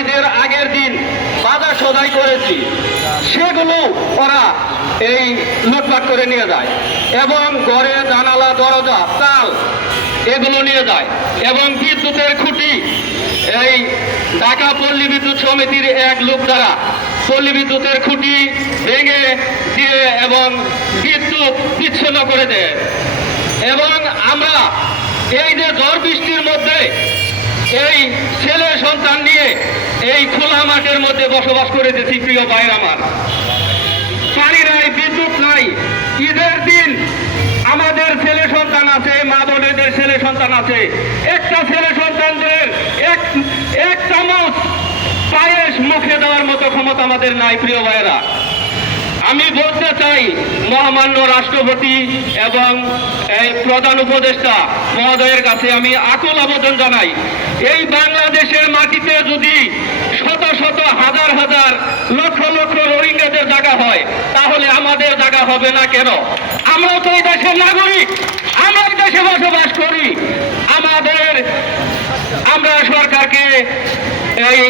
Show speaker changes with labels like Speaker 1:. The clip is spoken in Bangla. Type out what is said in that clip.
Speaker 1: ঈদের আগের দিন বাজার সদাই করেছি। সেগুলো ওরা এই লুটপাট করে নিয়ে যায় এবং ঘরে জানালা, দরজা তাল এগুলো নিয়ে যায় এবং বিদ্যুতের খুঁটি, এই ঢাকা পল্লী বিদ্যুৎ সমিতির এক লোক দ্বারা পল্লী বিদ্যুতের খুঁটি ভেঙে দিয়ে এবং বিদ্যুৎ বিচ্ছিন্ন করে দেয়। এবং আমরা এই যে ঝড় বৃষ্টির মধ্যে এই সন্তান নিয়ে এই খোলা মাঠের মধ্যে বসবাস করেতেছি প্রিয় ভাইয়ের আমার। পানি নাই, বিদ্যুৎ নাই, ঈদের দিন আমাদের ছেলে সন্তান আছে, মা বোনেদের ছেলে সন্তান আছে। একটা ছেলে সন্তানদের এক এক চামচ পায়েস মুখে দেওয়ার মতো ক্ষমতা আমাদের নাই প্রিয় ভাইয়েরা। আমি বলতে চাই, মহামান্য রাষ্ট্রপতি এবং এই প্রধান উপদেষ্টা মহোদয়ের কাছে আমি আকুল আবেদন জানাই, এই বাংলাদেশের হাজার হাজার লক্ষ লক্ষ রোহিঙ্গাদের জায়গা হয়, তাহলে আমাদের জায়গা হবে না কেন? আমরা তো এই দেশের নাগরিক, আমরা এই দেশে বসবাস করি। আমাদের, আমরা সরকারকে এই